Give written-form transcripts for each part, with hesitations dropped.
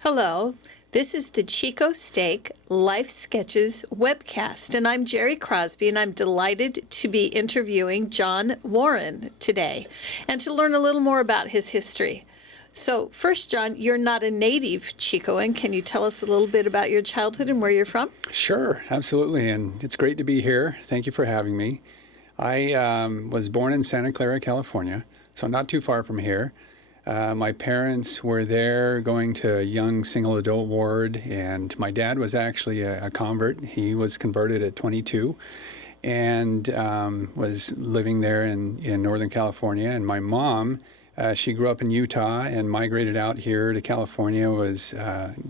Hello, this is the Chico Steak Life Sketches webcast, and I'm Jerry Crosby, and I'm delighted to be interviewing Jon Warren today and to learn a little more about his history. So first, Jon, you're not a native Chicoan. Can you tell us a little bit about your childhood and where you're from? Sure, absolutely, and it's great to be here. Thank you for having me. I was born in Santa Clara, California, so not too far from here. My parents were there going to a young single adult ward, and my dad was actually a convert. He was converted at 22 and was living there in Northern California. And my mom, she grew up in Utah and migrated out here to California, was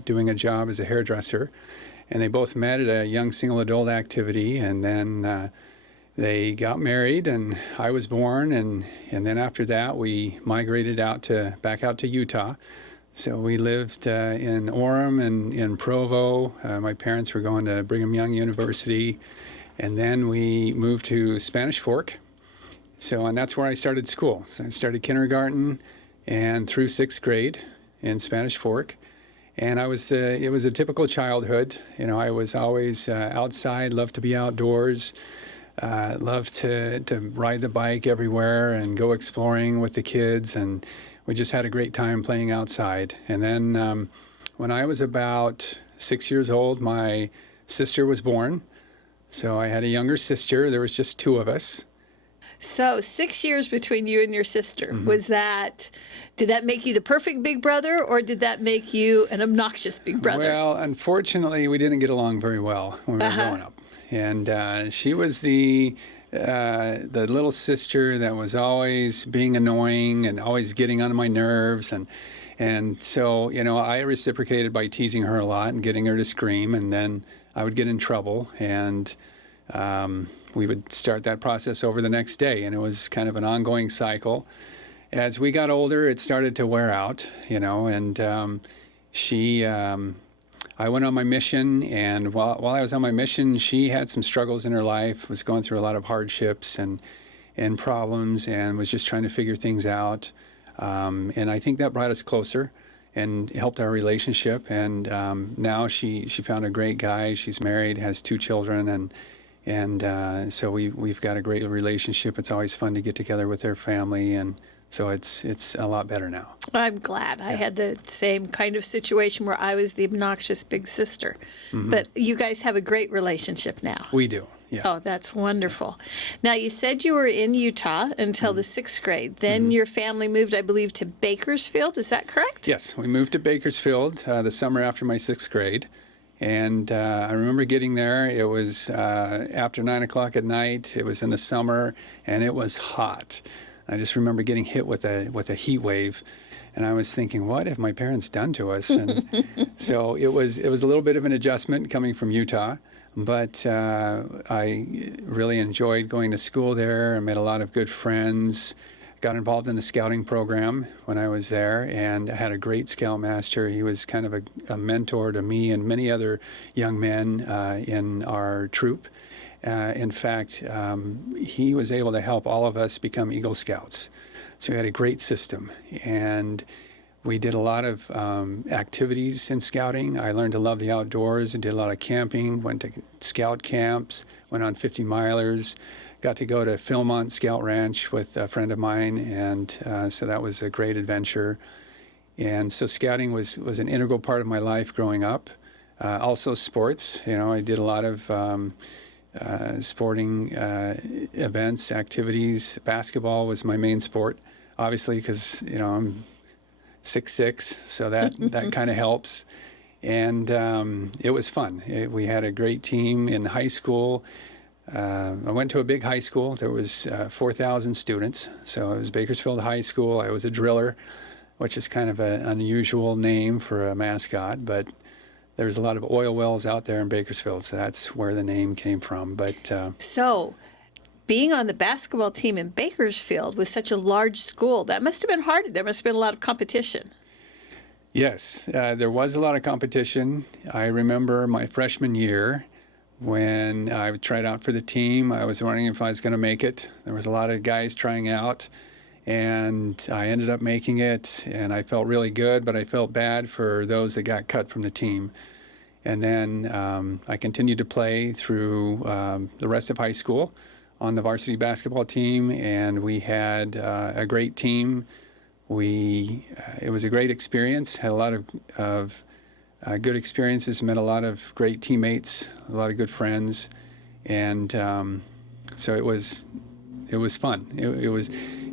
doing a job as a hairdresser. And they both met at a young single adult activity, and then they got married, and I was born, and then after that we migrated back out to Utah. So we lived in Orem and in Provo. My parents were going to Brigham Young University, and then we moved to Spanish Fork. And that's where I started school. So I started kindergarten and through 6th grade in Spanish Fork. And it was a typical childhood. You know, I was always outside, loved to be outdoors. Loved to ride the bike everywhere and go exploring with the kids, and we just had a great time playing outside. And then when I was about 6 years old, my sister was born. So I had a younger sister. There was just two of us. So 6 years between you and your sister. Mm-hmm. Did that make you the perfect big brother, or did that make you an obnoxious big brother? Well, unfortunately, we didn't get along very well when we were growing up. And she was the little sister that was always being annoying and always getting on my nerves. And so, you know, I reciprocated by teasing her a lot and getting her to scream. And then I would get in trouble. And we would start that process over the next day. And it was kind of an ongoing cycle. As we got older, it started to wear out, you know, and I went on my mission, and while I was on my mission, she had some struggles in her life, was going through a lot of hardships and problems, and was just trying to figure things out. And I think that brought us closer and helped our relationship. And now she found a great guy. She's married, has 2 children, and so we've got a great relationship. It's always fun to get together with her family, and so it's a lot better now. I'm glad. I had the same kind of situation where I was the obnoxious big sister. Mm-hmm. But you guys have a great relationship now. We do, yeah. Oh, that's wonderful. Now, you said you were in Utah until the 6th grade. Then your family moved, I believe, to Bakersfield. Is that correct? Yes, we moved to Bakersfield the summer after my 6th grade. And I remember getting there. It was after 9 o'clock at night. It was in the summer, and it was hot. I just remember getting hit with a heat wave, and I was thinking, what have my parents done to us? And so it was a little bit of an adjustment coming from Utah, but I really enjoyed going to school there. I made a lot of good friends, got involved in the scouting program when I was there, and I had a great scoutmaster. He was kind of a mentor to me and many other young men in our troop. In fact, he was able to help all of us become Eagle Scouts. So we had a great system, and we did a lot of activities in scouting. I learned to love the outdoors and did a lot of camping, went to scout camps, went on 50-milers, got to go to Philmont Scout Ranch with a friend of mine, and so that was a great adventure. And so scouting was an integral part of my life growing up. Also sports, you know, I did a lot of sporting events, activities. Basketball was my main sport, obviously, because, you know, I'm 6'6", so that kind of helps. And it was fun. We had a great team in high school. I went to a big high school. There was 4,000 students, so it was Bakersfield High School. I was a driller, which is kind of an unusual name for a mascot, but there's a lot of oil wells out there in Bakersfield, so that's where the name came from. But so, being on the basketball team in Bakersfield with such a large school, that must have been hard. There must have been a lot of competition. Yes, there was a lot of competition. I remember my freshman year when I tried out for the team. I was wondering if I was going to make it. There was a lot of guys trying out, and I ended up making it, and I felt really good, but I felt bad for those that got cut from the team. And then I continued to play through the rest of high school on the varsity basketball team, and we had a great team. It was a great experience, had a lot of good experiences, met a lot of great teammates, a lot of good friends, and so it was fun.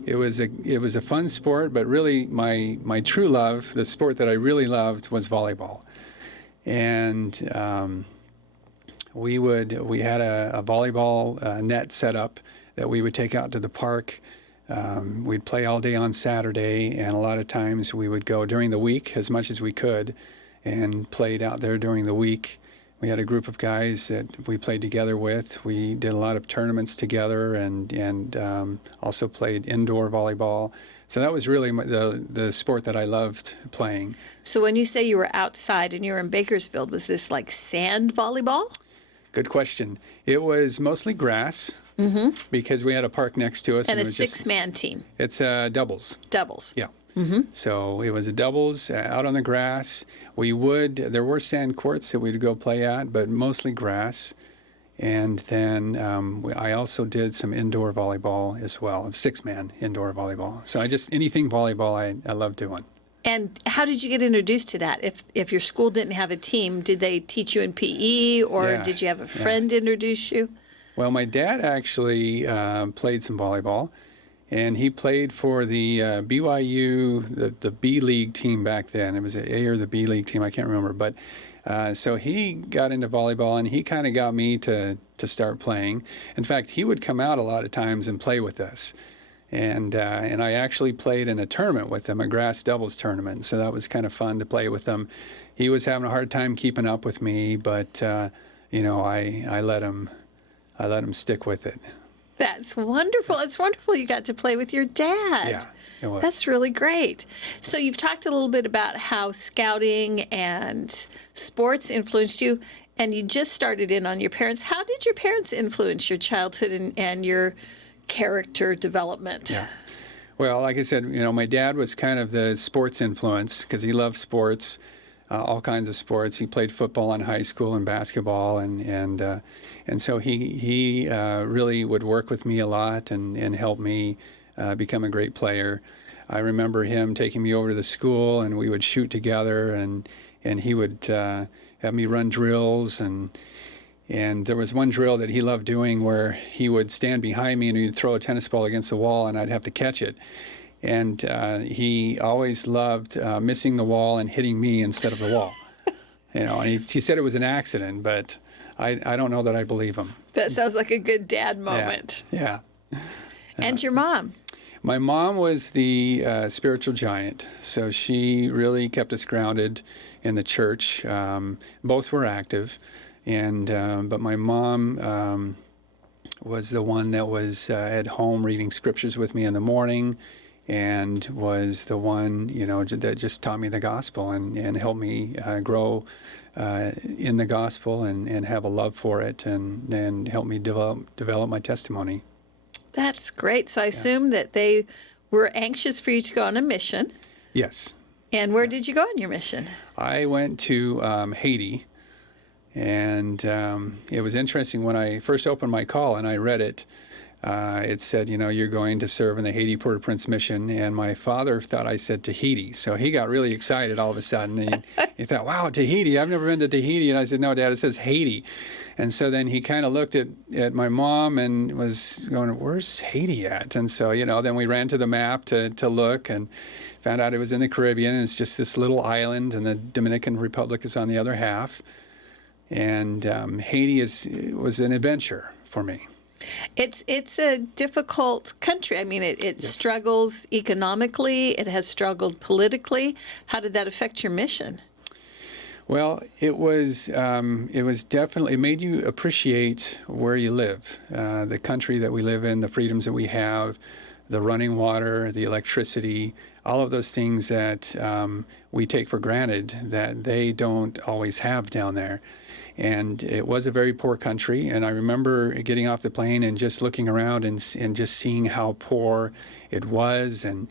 It was a fun sport, but really my true love, the sport that I really loved, was volleyball. And we had a volleyball net set up that we would take out to the park. We'd play all day on Saturday, and a lot of times we would go during the week as much as we could and played out there during the week. We had a group of guys that we played together with. We did a lot of tournaments together and also played indoor volleyball. So that was really the sport that I loved playing. So when you say you were outside and you were in Bakersfield, was this like sand volleyball? Good question. It was mostly grass because we had a park next to us. And a six-man team. It's doubles. Doubles. Yeah. So it was a doubles out on the grass. There were sand courts that we'd go play at, but mostly grass. And then I also did some indoor volleyball as well, six-man indoor volleyball. So anything volleyball I love doing. And how did you get introduced to that? If your school didn't have a team, did they teach you in PE, or did you have a friend introduce you? Well, my dad actually played some volleyball. And he played for the BYU, the B League team back then. It was the A or the B League team, I can't remember. But so he got into volleyball, and he kind of got me to start playing. In fact, he would come out a lot of times and play with us. And I actually played in a tournament with him, a grass doubles tournament. So that was kind of fun to play with him. He was having a hard time keeping up with me, but I let him stick with it. That's wonderful. It's wonderful you got to play with your dad. Yeah, it was. That's really great. So you've talked a little bit about how scouting and sports influenced you, and you just started in on your parents. How did your parents influence your childhood and your character development? Yeah. Well, like I said, my dad was kind of the sports influence because he loved sports. All kinds of sports. He played football in high school and basketball, and so he really would work with me a lot and help me become a great player. I remember him taking me over to the school, and we would shoot together, and he would have me run drills, and there was one drill that he loved doing where he would stand behind me and he'd throw a tennis ball against the wall, and I'd have to catch it. And he always loved missing the wall and hitting me instead of the wall. And he said it was an accident, but I don't know that I believe him. That sounds like a good dad moment. Yeah. And your mom? My mom was the spiritual giant, so she really kept us grounded in the church. Both were active, but my mom was the one that was at home reading scriptures with me in the morning, and was the one, that just taught me the gospel and helped me grow in the gospel and have a love for it and help me develop my testimony. That's great. So I assume that they were anxious for you to go on a mission. Yes. And where did you go on your mission? I went to Haiti, and it was interesting when I first opened my call and I read it. It said, you're going to serve in the Haiti Port-au-Prince mission, and my father thought I said Tahiti, so he got really excited all of a sudden. And he thought, wow, Tahiti, I've never been to Tahiti. And I said, no, Dad, it says Haiti. And so then he kind of looked at my mom and was going, where's Haiti at? And so, then we ran to the map to look and found out it was in the Caribbean. It's just this little island, and the Dominican Republic is on the other half. And Haiti was an adventure for me. It's a difficult country. I mean, it Yes. struggles economically. It has struggled politically. How did that affect your mission? Well, it was definitely, it made you appreciate where you live, the country that we live in, the freedoms that we have, the running water, the electricity, all of those things that we take for granted that they don't always have down there. And it was a very poor country. And I remember getting off the plane and just looking around and just seeing how poor it was, and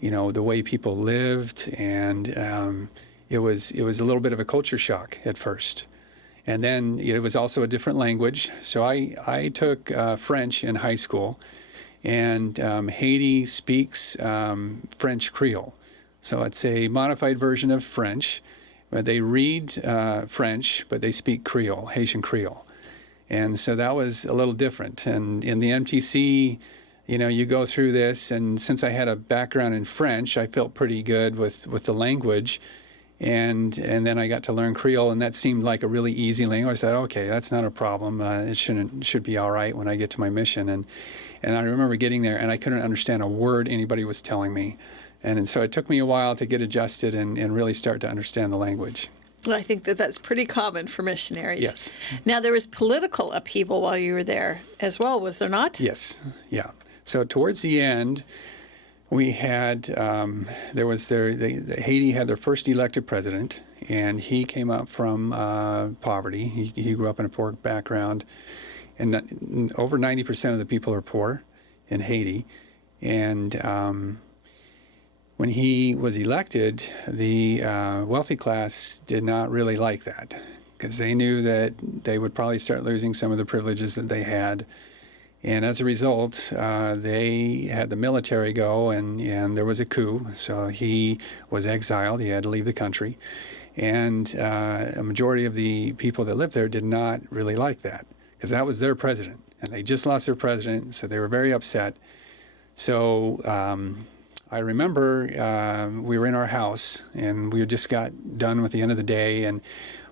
the way people lived. And it was a little bit of a culture shock at first. And then it was also a different language. So I took French in high school, and Haiti speaks French Creole. So it's a modified version of French. They read French, but they speak Creole, Haitian Creole. And so that was a little different. And in the MTC, you go through this, and since I had a background in French, I felt pretty good with the language. And then I got to learn Creole, and that seemed like a really easy language. I thought, okay, that's not a problem. It should be all right when I get to my mission. And I remember getting there, and I couldn't understand a word anybody was telling me. And so it took me a while to get adjusted and really start to understand the language. Well, I think that's pretty common for missionaries. Yes. Now, there was political upheaval while you were there as well, was there not? Yes. Yeah. So towards the end, we had, Haiti had their first elected president, and he came up from poverty. He grew up in a poor background, and over 90% of the people are poor in Haiti. And when he was elected, the wealthy class did not really like that, because they knew that they would probably start losing some of the privileges that they had. And as a result, they had the military go, and there was a coup. So he was exiled. He had to leave the country. And a majority of the people that lived there did not really like that, because that was their president. And they just lost their president, so they were very upset. So I remember we were in our house, and we just got done with the end of the day, and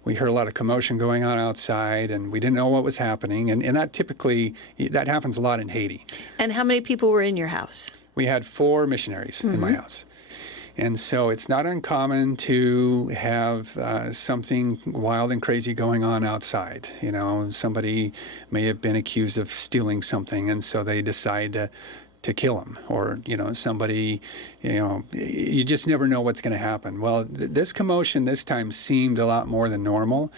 we heard a lot of commotion going on outside, and we didn't know what was happening. And that happens a lot in Haiti. And how many people were in your house? We had 4 missionaries in my house. And so it's not uncommon to have something wild and crazy going on outside. Somebody may have been accused of stealing something, and so they decide to kill him, or somebody, you just never know what's going to happen. Well, this commotion this time seemed a lot more than normal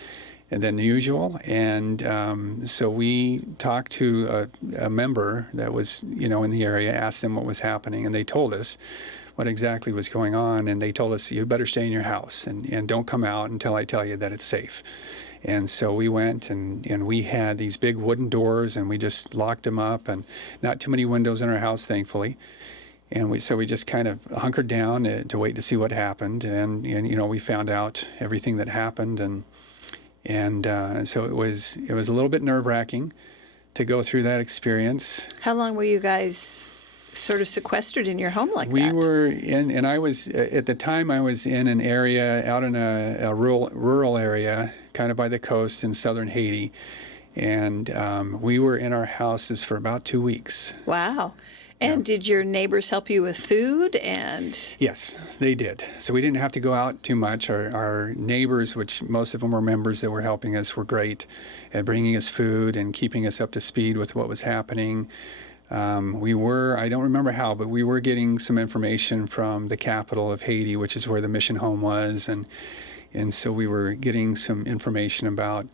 and than usual, and so we talked to a member that was in the area, asked them what was happening, and they told us what exactly was going on. And they told us, you better stay in your house and don't come out until I tell you that it's safe. And so we went, and we had these big wooden doors, and we just locked them up, and not too many windows in our house, thankfully. And we just kind of hunkered down to wait to see what happened. And we found out everything that happened, and so it was a little bit nerve-wracking to go through that experience. How long were you guys sort of sequestered in your home like that? We were in, and I was, at the time I was in an area, out in a rural area, kind of by the coast in southern Haiti. And we were in our houses for about 2 weeks. Wow. And did your neighbors help you with food? And yes, they did. So we didn't have to go out too much. Our neighbors, which most of them were members that were helping us, were great at bringing us food and keeping us up to speed with what was happening. I don't remember how, but we were getting some information from the capital of Haiti, which is where the mission home was. And so we were getting some information about,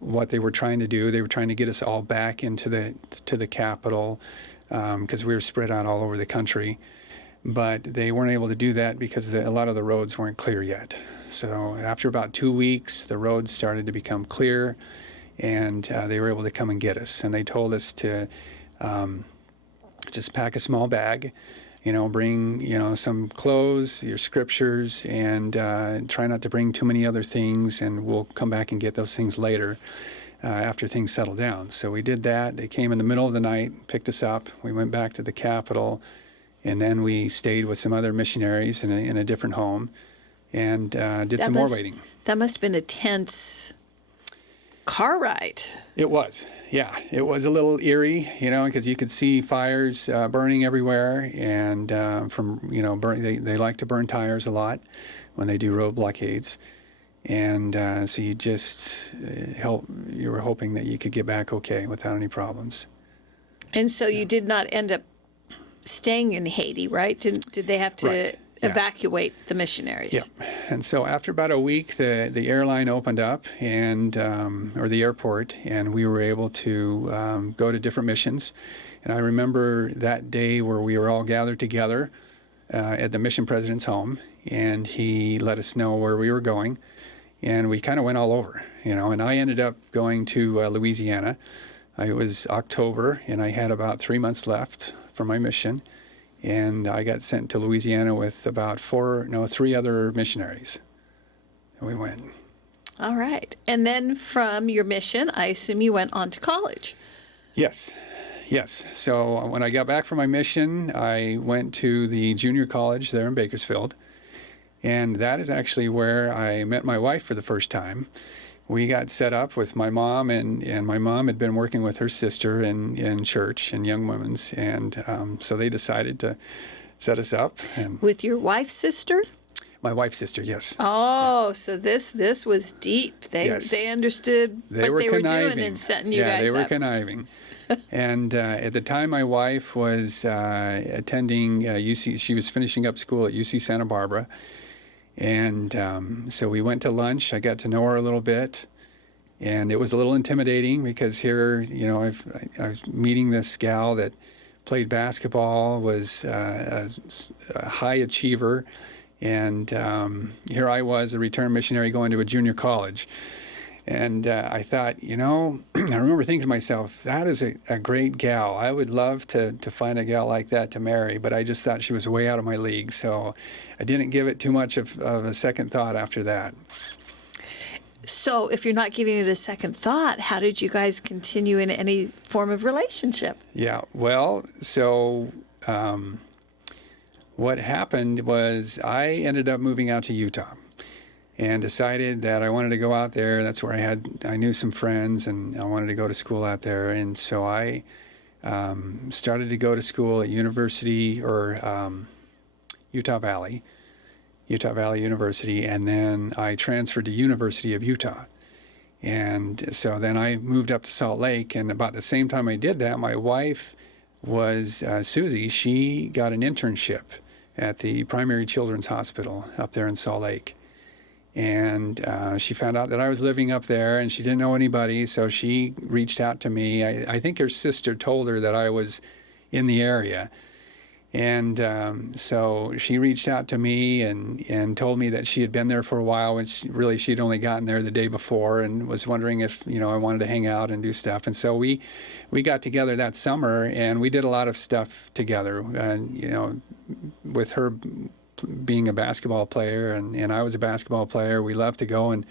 what they were trying to do. They were trying to get us all back into the capital, because we were spread out all over the country. But they weren't able to do that because a lot of the roads weren't clear yet. So after about 2 weeks, the roads started to become clear, and they were able to come and get us. And they told us to just pack a small bag, bring, some clothes, your scriptures, and try not to bring too many other things, and we'll come back and get those things later after things settle down. So we did that. They came in the middle of the night, picked us up. We went back to the capital, and then we stayed with some other missionaries in a different home, and did some more waiting. That must have been a tense car ride. It was, yeah. It was a little eerie, because you could see fires burning everywhere, and they like to burn tires a lot when they do road blockades, and so you just you were hoping that you could get back okay without any problems. And so you did not end up staying in Haiti, right? Did they have to Right. Yeah. evacuate the missionaries? Yep. And so after about a week, the airline opened up, and or the airport, and we were able to go to different missions. And I remember that day where we were all gathered together at the mission president's home, and he let us know where we were going, and we kind of went all over, And I ended up going to Louisiana. It was October, and I had about 3 months left for my mission. And I got sent to Louisiana with about 3 other missionaries. And we went. All right. And then from your mission, I assume you went on to college. Yes. So when I got back from my mission, I went to the junior college there in Bakersfield. And that is actually where I met my wife for the first time. We got set up with my mom, and my mom had been working with her sister in church, in Young Women's, and so they decided to set us up. And With your wife's sister? my wife's sister, yes. Oh, so this was deep. Yes. They understood what they were doing in setting you guys up. Yeah, they were conniving. And at the time, my wife was attending UC. She was finishing up school at UC Santa Barbara. And so we went to lunch. I got to know her a little bit, and it was a little intimidating because here, I was meeting this gal that played basketball, was a high achiever, and here I was, a return missionary going to a junior college. And I thought, I remember thinking to myself, that is a great gal. I would love to find a gal like that to marry, but I just thought she was way out of my league. So I didn't give it too much of a second thought after that. So if you're not giving it a second thought, how did you guys continue in any form of relationship? Yeah, well, so what happened was I ended up moving out to Utah. And decided that I wanted to go out there. That's where I knew some friends, and I wanted to go to school out there. And so I started to go to school at Utah Valley University, and then I transferred to University of Utah. And so then I moved up to Salt Lake, and about the same time I did that, my wife was Susie. She got an internship at the Primary Children's Hospital up there in Salt Lake. And she found out that I was living up there, and she didn't know anybody, so she reached out to me. I think her sister told her that I was in the area. And so she reached out to me and told me that she had been there for a while, and she'd only gotten there the day before, and was wondering if I wanted to hang out and do stuff. And so we got together that summer, and we did a lot of stuff together. With her being a basketball player, and I was a basketball player, we loved to go and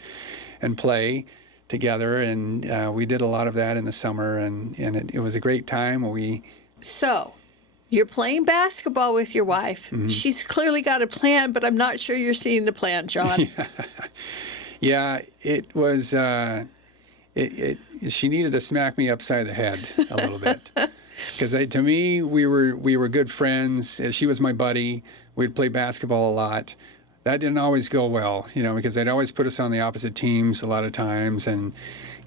play together, and we did a lot of that in the summer, and it was a great time. So you're playing basketball with your wife. Mm-hmm. She's clearly got a plan, but I'm not sure you're seeing the plan, Jon. Yeah, it was. She needed to smack me upside the head a little bit, because to me we were good friends. She was my buddy. We'd play basketball a lot. That didn't always go well, because they'd always put us on the opposite teams a lot of times, and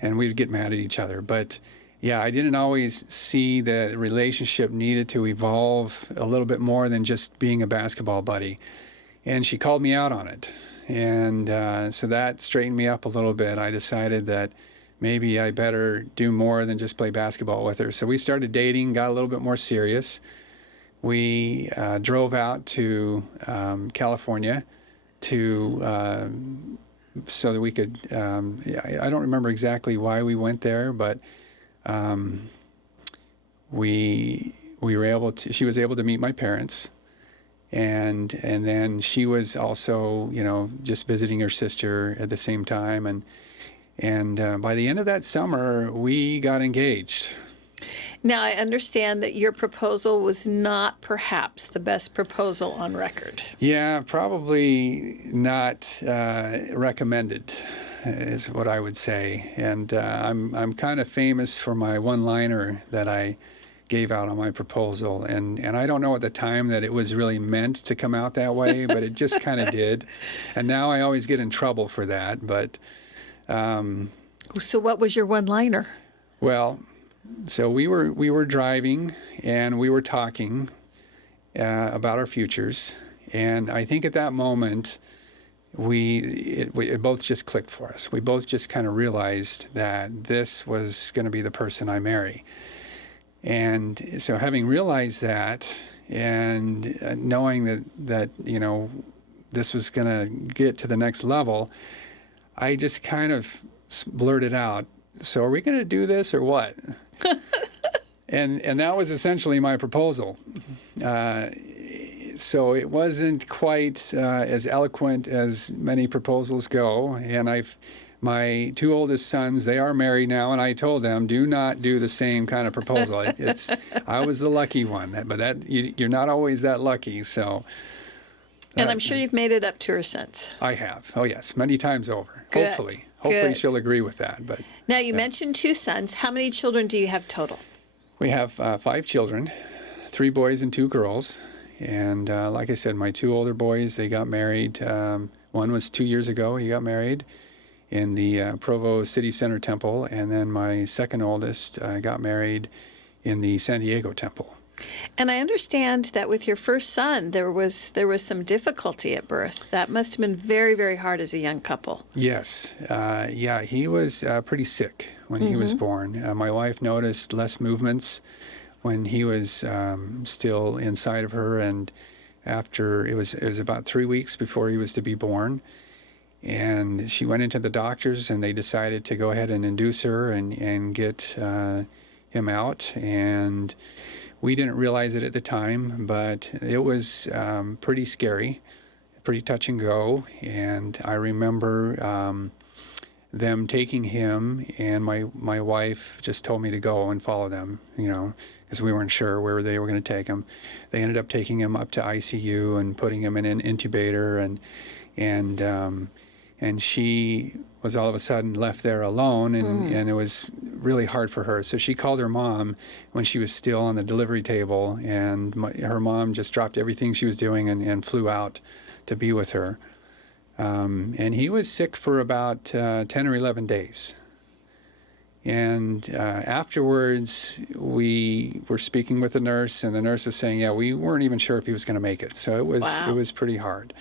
we'd get mad at each other. But yeah, I didn't always see the relationship needed to evolve a little bit more than just being a basketball buddy. And she called me out on it. And so that straightened me up a little bit. I decided that maybe I better do more than just play basketball with her. So we started dating, got a little bit more serious. We drove out to California so that we could, I don't remember exactly why we went there, but we were able to, she was able to meet my parents, and then she was also, just visiting her sister at the same time, and by the end of that summer, we got engaged. Now, I understand that your proposal was not perhaps the best proposal on record. Yeah, probably not recommended, is what I would say. And I'm kind of famous for my one-liner that I gave out on my proposal. And I don't know at the time that it was really meant to come out that way, but it just kind of did. And now I always get in trouble for that. But so what was your one-liner? Well, so we were driving, and we were talking, about our futures. And I think at that moment, it both just clicked for us. We both just kind of realized that this was going to be the person I marry. And so having realized that and knowing that this was going to get to the next level, I just kind of blurted out, so are we going to do this or what? And that was essentially my proposal. So it wasn't quite as eloquent as many proposals go. And my two oldest sons, they are married now, and I told them, do not do the same kind of proposal. I was the lucky one, but you're not always that lucky. So. And I'm sure you've made it up to her since. I have. Oh, yes. Many times over. Good. Hopefully Good. She'll agree with that. But now, you mentioned 2 sons. How many children do you have total? We have 5 children, 3 boys and 2 girls. And like I said, my 2 older boys, they got married. One was 2 years ago. He got married in the Provo City Center Temple. And then my second oldest got married in the San Diego Temple. And I understand that with your first son, there was some difficulty at birth. That must have been very, very hard as a young couple. Yes. Yeah, he was pretty sick when he was born. My wife noticed less movements when he was still inside of her, and after it was about 3 weeks before he was to be born. And she went into the doctors, and they decided to go ahead and induce her and get him out. And we didn't realize it at the time, but it was pretty scary, pretty touch and go. And I remember them taking him, and my wife just told me to go and follow them, because we weren't sure where they were going to take him. They ended up taking him up to ICU and putting him in an incubator, and she was all of a sudden left there alone, and it was really hard for her. So she called her mom when she was still on the delivery table, and her mom just dropped everything she was doing and flew out to be with her. And he was sick for about 10 or 11 days. And afterwards, we were speaking with the nurse, and the nurse was saying, yeah, we weren't even sure if he was going to make it. So it was pretty hard.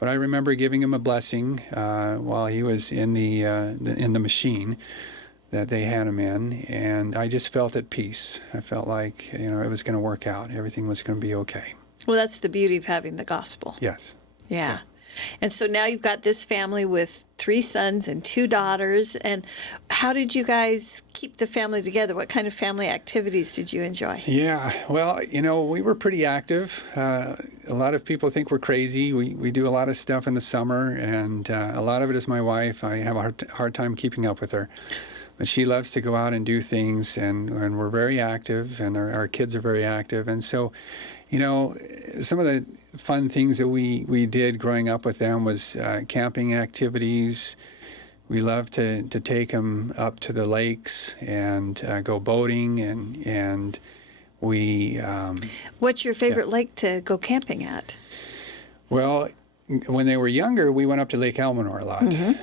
But I remember giving him a blessing while he was in the machine that they had him in, and I just felt at peace. I felt like it was going to work out. Everything was going to be okay. Well, that's the beauty of having the gospel. Yes. Yeah. And so now you've got this family with 3 sons and 2 daughters. And how did you guys keep the family together? What kind of family activities did you enjoy? Yeah, well, we were pretty active. A lot of people think we're crazy. We do a lot of stuff in the summer, and a lot of it is my wife. I have a hard time keeping up with her. But she loves to go out and do things, and we're very active, and our kids are very active. And so, some of the fun things that we did growing up with them was camping activities. We love to take them up to the lakes and go boating, and we... What's your favorite lake to go camping at? Well, when they were younger, we went up to Lake Elsinore a lot.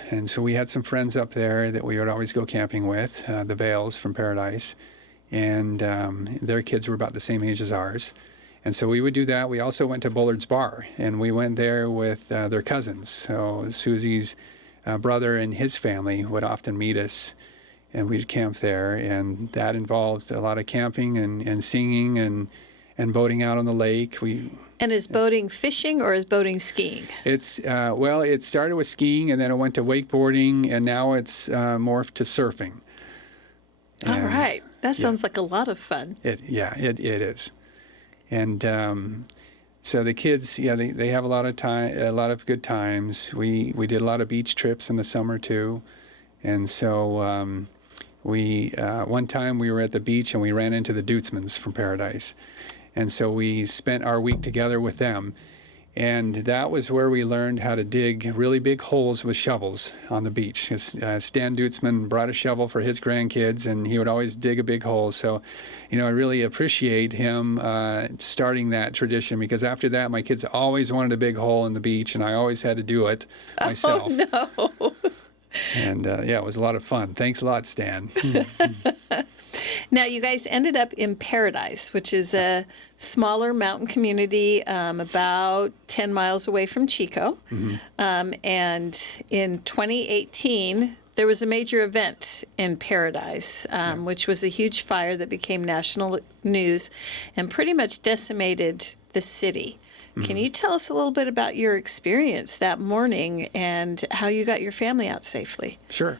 And so we had some friends up there that we would always go camping with, the Vales from Paradise. And their kids were about the same age as ours. And so we would do that. We also went to Bullard's Bar, and we went there with their cousins. So Susie's brother and his family would often meet us, and we'd camp there. And that involved a lot of camping and singing and boating out on the lake. And is boating fishing or is boating skiing? It's it started with skiing, and then it went to wakeboarding, and now it's morphed to surfing. All right. That sounds like a lot of fun. It is. And so the kids, they have a lot of good times. We did a lot of beach trips in the summer too, and so one time we were at the beach and we ran into the Dutzmans from Paradise, and so we spent our week together with them. And that was where we learned how to dig really big holes with shovels on the beach. Stan Dutzman brought a shovel for his grandkids, and he would always dig a big hole. So, I really appreciate him starting that tradition, because after that, my kids always wanted a big hole in the beach, and I always had to do it myself. Oh, no. And, it was a lot of fun. Thanks a lot, Stan. Now, you guys ended up in Paradise, which is a smaller mountain community about 10 miles away from Chico. And in 2018, there was a major event in Paradise, which was a huge fire that became national news and pretty much decimated the city. Can you tell us a little bit about your experience that morning and how you got your family out safely? Sure.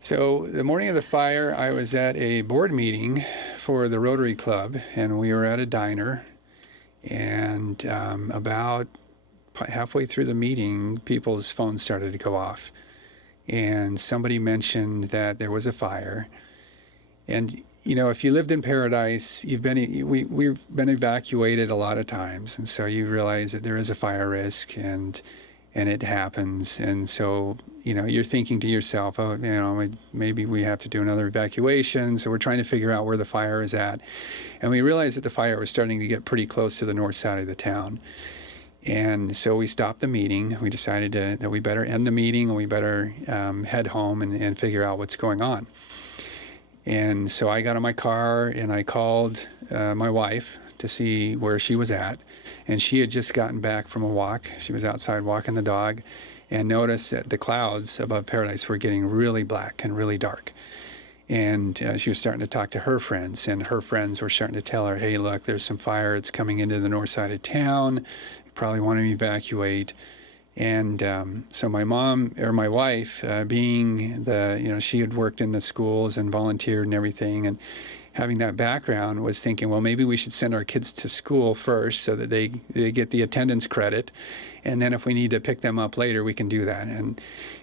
So the morning of the fire, I was at a board meeting for the Rotary Club, and we were at a diner. And about halfway through the meeting, people's phones started to go off. And somebody mentioned that there was a fire. And you know, if you lived in Paradise, we've been evacuated a lot of times, and so you realize that there is a fire risk, and it happens. And so, you know, you're thinking to yourself, oh, you know, maybe we have to do another evacuation. So we're trying to figure out where the fire is at, and we realized that the fire was starting to get pretty close to the north side of the town. And so we stopped the meeting. We decided that we better end the meeting, and we better head home and figure out what's going on. And so I got in my car and I called my wife to see where she was at. And she had just gotten back from a walk. She was outside walking the dog and noticed that the clouds above Paradise were getting really black and really dark. And she was starting to talk to her friends, and her friends were starting to tell her, hey, look, there's some fire. It's coming into the north side of town. You probably want to evacuate. And so my wife, being she had worked in the schools and volunteered and everything, and having that background, was thinking, well, maybe we should send our kids to school first so that they get the attendance credit. And then if we need to pick them up later, we can do that.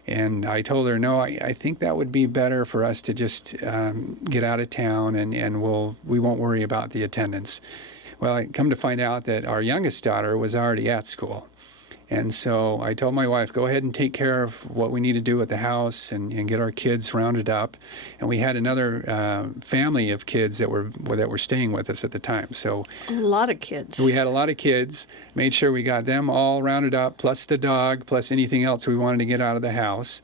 And I told her, no, I think that would be better for us to just get out of town, and we won't worry about the attendance. Well, I come to find out that our youngest daughter was already at school. And so I told my wife, go ahead and take care of what we need to do at the house and get our kids rounded up. And we had another family of kids that were staying with us at the time. So a lot of kids. We had a lot of kids, made sure we got them all rounded up, plus the dog, plus anything else we wanted to get out of the house.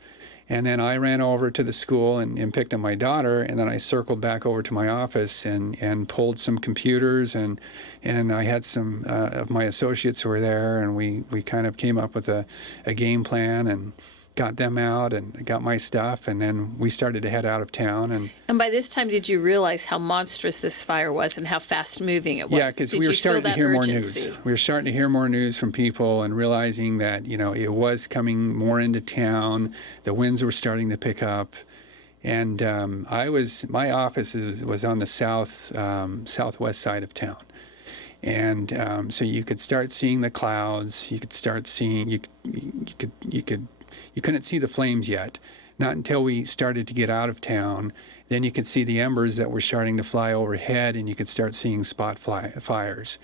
And then I ran over to the school and picked up my daughter, and then I circled back over to my office and pulled some computers, and I had some of my associates who were there, and we kind of came up with a game plan and got them out and got my stuff, and then we started to head out of town. And by this time, did you realize how monstrous this fire was and how fast-moving it was? Yeah, because we were starting to hear more news. We were starting to hear more news from people and realizing that, you know, it was coming more into town. The winds were starting to pick up. And my office was on the southwest side of town. And so you could start seeing the clouds. You could start seeing, you couldn't see the flames yet, not until we started to get out of town. Then you could see the embers that were starting to fly overhead, and you could start seeing spot fires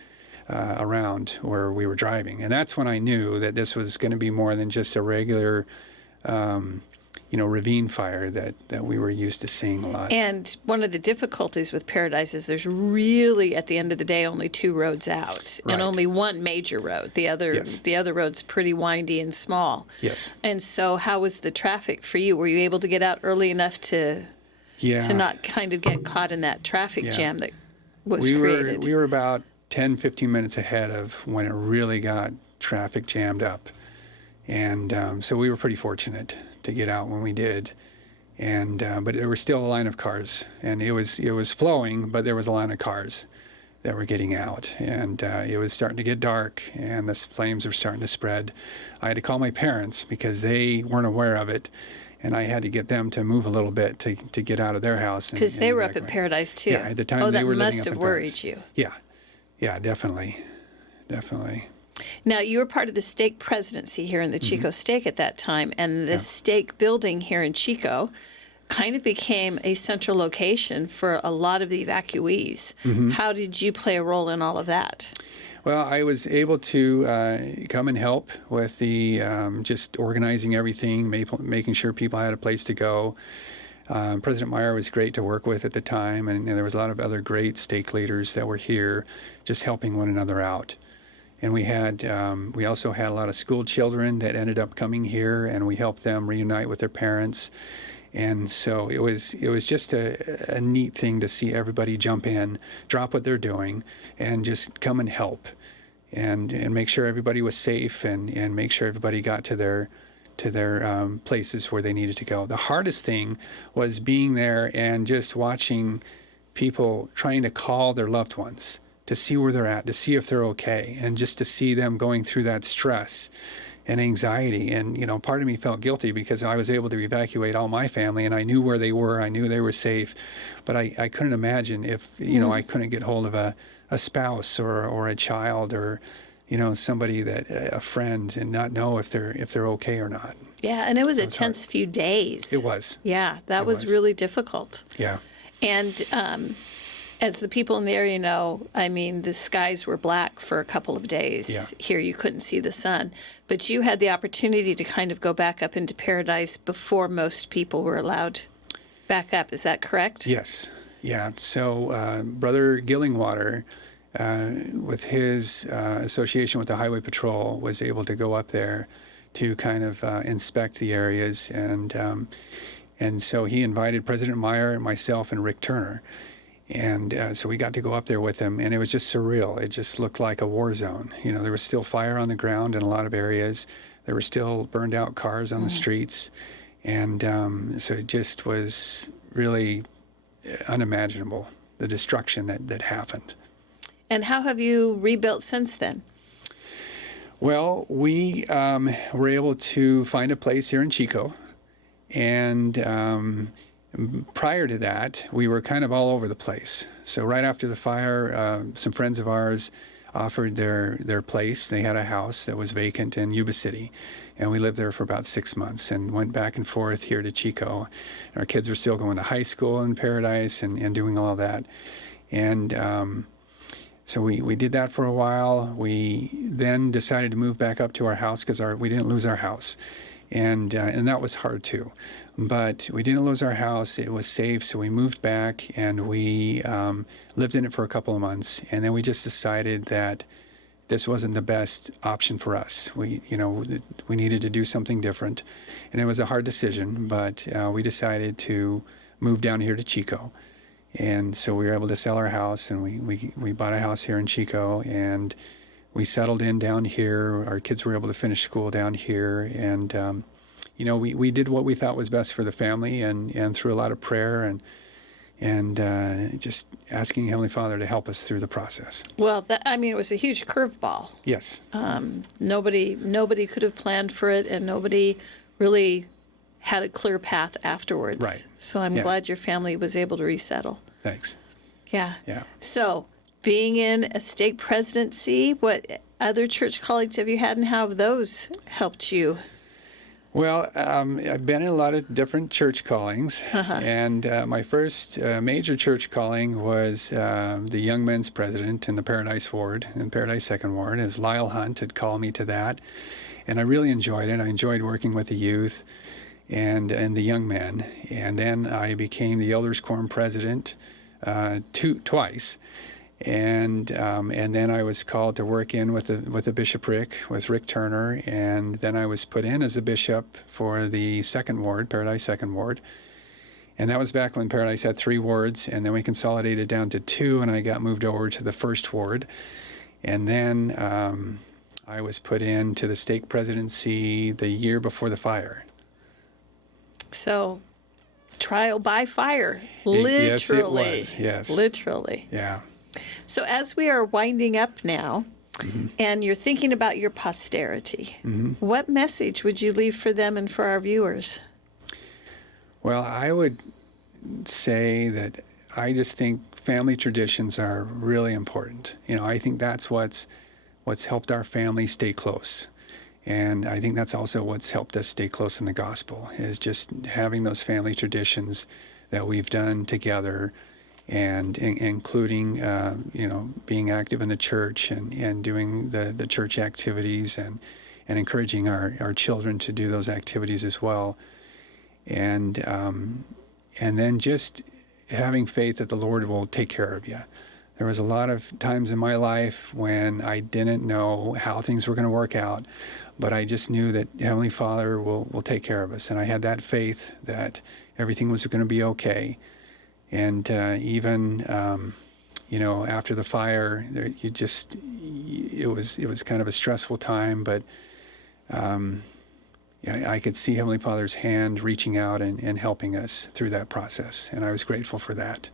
around where we were driving. And that's when I knew that this was going to be more than just a regular ravine fire that we were used to see's a lot. And one of the difficulties with Paradise is there's really, at the end of the day, only two roads out, right, and only one major road. The other road's pretty windy and small. Yes. And so how was the traffic for you? Were you able to get out early enough to not kind of get caught in that traffic jam that was created? We were about 10, 15 minutes ahead of when it really got traffic jammed up. And so we were pretty fortunate to get out when we did, but there was still a line of cars, and it was flowing, but there was a line of cars that were getting out, and it was starting to get dark, and the flames were starting to spread. I had to call my parents because they weren't aware of it, and I had to get them to move a little bit to get out of their house. Because they were up in Paradise too. Yeah, at the time they were living up in Paradise. Oh, that must have worried you. Yeah, definitely. Now, you were part of the stake presidency here in the Chico stake at that time, and the stake building here in Chico kind of became a central location for a lot of the evacuees. How did you play a role in all of that? Well, I was able to come and help with the just organizing everything, making sure people had a place to go. President Meyer was great to work with at the time, and there was a lot of other great stake leaders that were here just helping one another out. And we also had a lot of school children that ended up coming here, and we helped them reunite with their parents. And so it was just a neat thing to see everybody jump in, drop what they're doing, and just come and help, and make sure everybody was safe, and make sure everybody got to their places where they needed to go. The hardest thing was being there and just watching people trying to call their loved ones to see where they're at, to see if they're okay, and just to see them going through that stress and anxiety. And, part of me felt guilty because I was able to evacuate all my family, and I knew where they were. I knew they were safe. But I couldn't imagine if, I couldn't get hold of a spouse or a child or, somebody a friend, and not know if they're okay or not. Yeah, and it was a tense few days. It was. Yeah, that was really difficult. Yeah. And as the people in the area know, the skies were black for a couple of days. Yeah. Here you couldn't see the sun. But you had the opportunity to kind of go back up into paradise before most people were allowed back up. Is that correct? Yes. Yeah. So Brother Gillingwater, with his association with the Highway Patrol, was able to go up there to kind of inspect the areas. And so he invited President Meyer, myself, and Rick Turner. And so we got to go up there with them, and it was just surreal. It just looked like a war zone. There was still fire on the ground in a lot of areas. There were still burned out cars on the streets. And so it just was really unimaginable, the destruction that happened. And how have you rebuilt since then? Well, we were able to find a place here in Chico, and prior to that, we were kind of all over the place. So right after the fire, some friends of ours offered their place. They had a house that was vacant in Yuba City, and we lived there for about 6 months and went back and forth here to Chico. Our kids were still going to high school in Paradise and doing all that. And so we did that for a while. We then decided to move back up to our house because we didn't lose our house. And that was hard too. But we didn't lose our house. It was safe, so we moved back, and we lived in it for a couple of months. And then we just decided that this wasn't the best option for us. We needed to do something different. And it was a hard decision, but we decided to move down here to Chico. And so we were able to sell our house, and we bought a house here in Chico, and we settled in down here. Our kids were able to finish school down here, and we did what we thought was best for the family, and through a lot of prayer and just asking Heavenly Father to help us through the process. Well, it was a huge curveball. Yes. Nobody could have planned for it, and nobody really had a clear path afterwards. Right. So I'm glad your family was able to resettle. Thanks. Yeah. Yeah. So, being in a stake presidency, what other church colleagues have you had, and how have those helped you? Well, I've been in a lot of different church callings, and my first major church calling was the Young Men's President in the Paradise Ward, in Paradise Second Ward, as Lyle Hunt had called me to that, and I really enjoyed it. I enjoyed working with the youth and the young men, and then I became the Elders Quorum President twice. And then I was called to work in with the bishopric with Rick Turner, and then I was put in as a bishop for the second ward, Paradise Second Ward, and that was back when Paradise had 3 wards, and then we consolidated down to 2, and I got moved over to the first ward, and then I was put into the stake presidency the year before the fire. So, trial by fire, literally. Yes, it was. Yes, literally. Yeah. So as we are winding up now, and you're thinking about your posterity, what message would you leave for them and for our viewers? Well, I would say that I just think family traditions are really important. I think that's what's helped our family stay close. And I think that's also what's helped us stay close in the gospel, is just having those family traditions that we've done together, and including, being active in the church and doing the church activities and encouraging our children to do those activities as well. And then just having faith that the Lord will take care of you, There was a lot of times in my life when I didn't know how things were going to work out, but I just knew that Heavenly Father will take care of us. And I had that faith that everything was going to be okay. And even after the fire, it was kind of a stressful time, but I could see Heavenly Father's hand reaching out and helping us through that process, and I was grateful for that.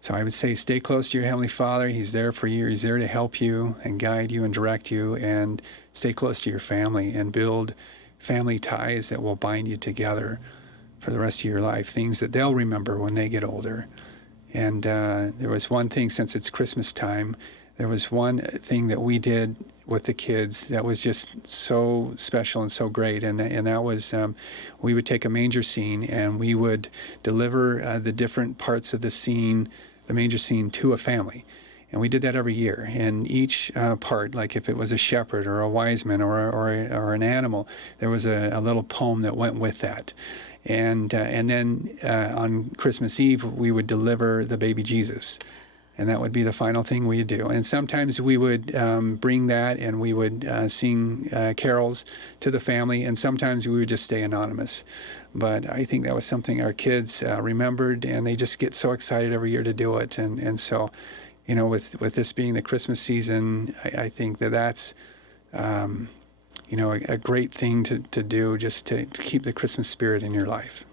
So I would say stay close to your Heavenly Father. He's there for you. He's there to help you and guide you and direct you, and stay close to your family and build family ties that will bind you together for the rest of your life, things that they'll remember when they get older. And there was one thing, since it's Christmas time, there was one thing that we did with the kids that was just so special and so great, and that was we would take a manger scene and we would deliver the different parts of the manger scene, to a family. And we did that every year. And each part, like if it was a shepherd or a wise man or an animal, there was a little poem that went with that. And then on Christmas Eve, we would deliver the baby Jesus. And that would be the final thing we would do. And sometimes we would bring that and we would sing carols to the family, and sometimes we would just stay anonymous. But I think that was something our kids remembered, and they just get so excited every year to do it. And so, with this being the Christmas season, I think that's a great thing to do, just to keep the Christmas spirit in your life.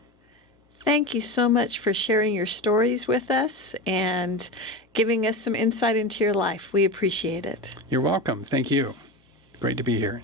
Thank you so much for sharing your stories with us and giving us some insight into your life. We appreciate it. You're welcome. Thank you. Great to be here.